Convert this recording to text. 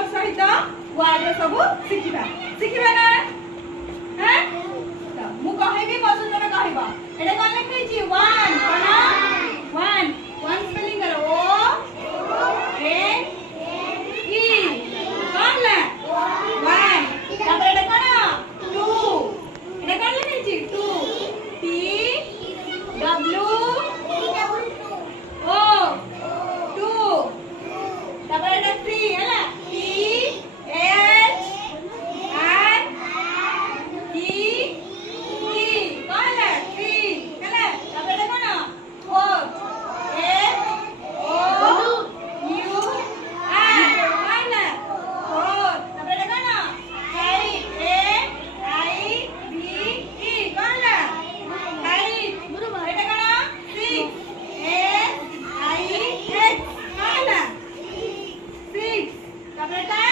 number सहित word सब शिखिबा शिखिबा ना हैं मु कहबी बसु तमे कहबा एडे कोन लिखै छी 1 कोन 1 स्पेलिंग करो ओ ए ई कोन ले 1 तापर एडे कोन 2 एडे कोन लिखै छी 2 टी डब्ल्यू ओ 2 तापर एडे 3 हैला T H R T E कोन ले 3 हैला तापर एडे कोन 4 एच ओ यू आर कोन ले 4 तापर एडे कोन 5 ए आई बी ई कोन ले 5 बरोबर एडे कोन 6 ए आई एच कोन ले 6 तापर